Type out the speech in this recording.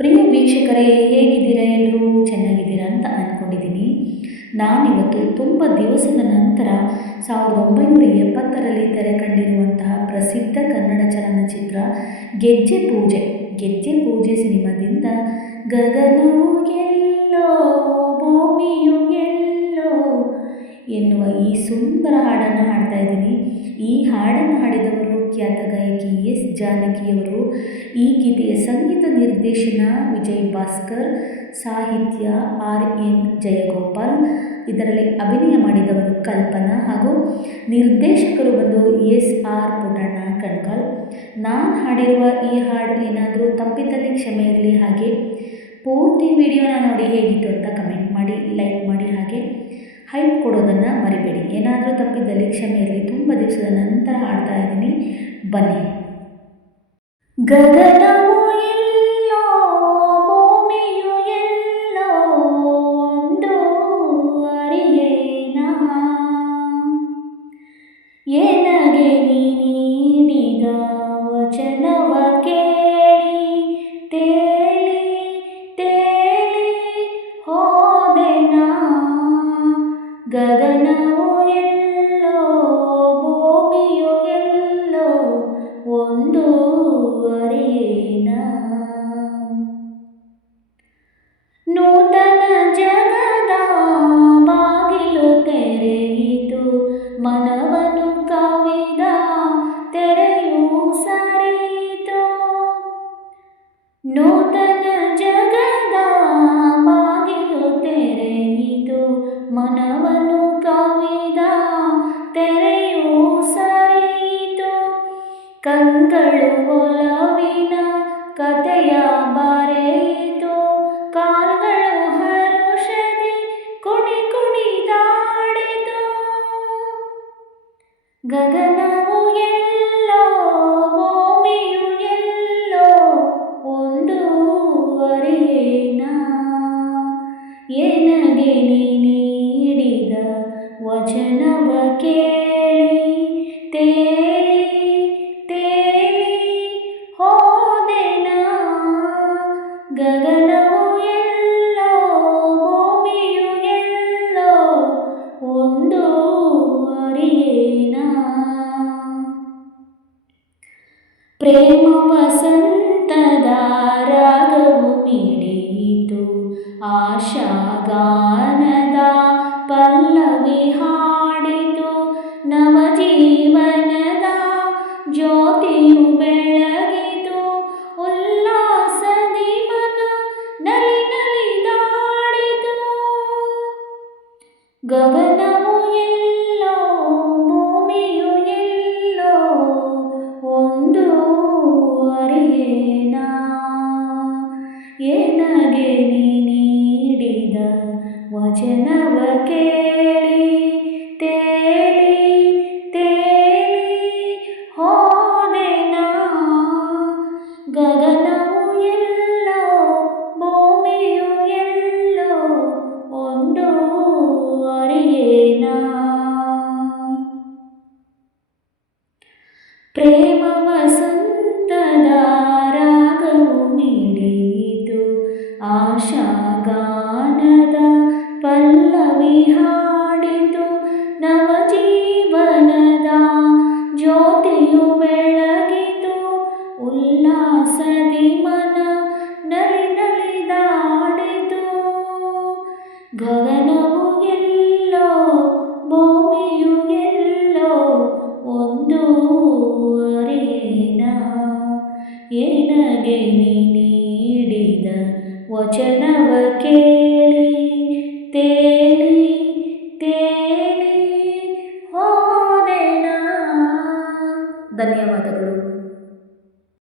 ಪ್ರಿಯ ವೀಕ್ಷಕರೇ, ಹೇಗಿದ್ದೀರಾ? ಎಲ್ಲರೂ ಚೆನ್ನಾಗಿದ್ದೀರಾ ಅಂತ ಅಂದ್ಕೊಂಡಿದ್ದೀನಿ. ನಾನಿವತ್ತು ತುಂಬ ದಿವಸದ ನಂತರ 1970ರಲ್ಲಿ ತೆರೆ ಕಂಡಿರುವಂತಹ ಪ್ರಸಿದ್ಧ ಕನ್ನಡ ಚಲನಚಿತ್ರ ಗೆಜ್ಜೆ ಪೂಜೆ ಸಿನಿಮಾದಿಂದ ಗಗನವು ಎಲ್ಲೋ ಭೂಮಿಯು ಎಲ್ಲೋ ಎನ್ನುವ ಈ ಸುಂದರ ಹಾಡನ್ನು ಹಾಡ್ತಾ ಇದ್ದೀನಿ. ಈ ಹಾಡನ್ನು ಹಾಡಿದವರು ಖ್ಯಾತ ಗಾಯಕಿ ಎಸ್ ಜಾನಕಿಯವರು. ಈ ಗೀತೆಯ ಸಂಗೀತ ನಿರ್ದೇಶನ ವಿಜಯ್ ಭಾಸ್ಕರ್, ಸಾಹಿತ್ಯ RN ಜಯಗೋಪಾಲ್. ಇದರಲ್ಲಿ ಅಭಿನಯ ಮಾಡಿದವರು ಕಲ್ಪನಾ ಹಾಗೂ ನಿರ್ದೇಶಕರು ಬಂದು SR ಪುಟ್ಟಣ್ಣ ಕಣ್ಕಲ್. ನಾನು ಹಾಡಿರುವ ಈ ಹಾಡು ಏನಾದರೂ ತಪ್ಪಿದಲ್ಲಿ ಕ್ಷಮೆ ಇರಲಿ. ಹಾಗೆ ಪೂರ್ತಿ ವಿಡಿಯೋನ ನೋಡಿ ಹೇಗಿತ್ತು ಅಂತ ಕಮೆಂಟ್ ಮಾಡಿ, ಲೈಕ್ ಮಾಡಿ, ಹಾಗೆ ಹೈಪ್ ಕೊಡೋದನ್ನು ಮರಿಬೇಡಿ. ಏನಾದರೂ ತಪ್ಪಿದ್ದಲ್ಲಿ ಕ್ಷಮೆ ಇರಲಿ. ತುಂಬ ದಿವಸದ ನಂತರ ಹಾಡ್ತಾ ಇದ್ದೀನಿ, ಬನ್ನಿ. ಗಗನವು ಎಲ್ಲೋ ಭೂಮಿಯು ಎಲ್ಲೋ ಒಂದು ಅರಿಯೇನಾ, ಏನಗೆ ನೀಡಿದ ವಚನವ ಕೇಳಿ ತೇಲಿ ತೇಲಿ ಹೋದೆನಾ. ಗಗನವು ಎಲ್ಲೋ ಭೂಮಿಯು ಎಲ್ಲೋ ಒಂದು ಅರಿಯೇನಾ. ನೂತನ ಜಗದ ಬಾಗಿಲು ತೆರೆಯಿತು, ಮನವನ್ನು ಕವಿದ ತೆರೆಯೂ ಸರಿಯಿತು. ನೂತನ ಜಗದ ಬಾಗಿಲು ತೆರೆಯಿತು, ಮನವನ್ನು ಕವಿದ ತೆರೆಯೂ ಸರಿಯಿತು. ಕಂಗಳು ಒಲವಿನ ಕಥೆಯ ಬರೆಯಿತು, ಕಾಲ್ಗಳು ಹರುಷದಿ ಕುಣಿದಾಡಿತು. ಗಗನವು ಎಲ್ಲೋ ಭೂಮಿಯು ಎಲ್ಲೋ ಒಂದು ಅರಿಯೇನಾ, ಏನಗೆ ನೀಡಿದ ವಚನವ ಕೇಳಿ ತೇಲಿ ತೇಲಿ ಹೋದೆನಾ. ಗಗನವು ಎಲ್ಲೋ ಭೂಮಿಯು ಎಲ್ಲೋ ಒಂದು ಅರಿಯೇನಾ. ಪ್ರೇಮ ವಸಂತದ ರಾಗವು ಮಿಡಿಯಿತು, ಆಶಾಗಾನದ ಪಲ್ಲವಿ ಹಾಡಿತು. ನವಜೀವನದ ಜ್ಯೋತಿಯು ಬೆಳಗಿತು, ಉಲ್ಲಾಸದಿ ಮನ ನಲಿ ನಲಿದಾಡಿತು. ಗಗನವು ಎಲ್ಲೋ ಭೂಮಿಯು ಎಲ್ಲೋ ಒಂದು ಅರಿಯೇನಾ, ಏನಗೆ ನೀಡಿದ ವಚನವ ಕೇಳಿ ತೇಲಿ ತೇಲಿ ಹೋದೆನಾ. ಗಗನವು ಎಲ್ಲೋ ಭೂಮಿಯು ಎಲ್ಲೋ ಒಂದು ಅರಿಯೇನಾ. ಪ್ರೇಮ ವಸಂತದ ರಾಗವು ಮಿಡಿಯಿತು, ಆಶಾಗಾನದ ಪಲ್ಲವಿ ಹಾಡಿತು. ನವಜೀವನದ ಜ್ಯೋತಿಯು ಬೆಳಗಿತು, ಉಲ್ಲಾಸದಿ ಮನ ನಲಿ ನಲಿದಾಡಿತು. ಗಗನವು ಎಲ್ಲೋ ಭೂಮಿಯು ಎಲ್ಲೋ ಒಂದು ಅರಿಯೇನಾ, ಏನಗೆ ನೀಡಿದ ವಚನವ ಕೇಳಿ ತೇಲಿ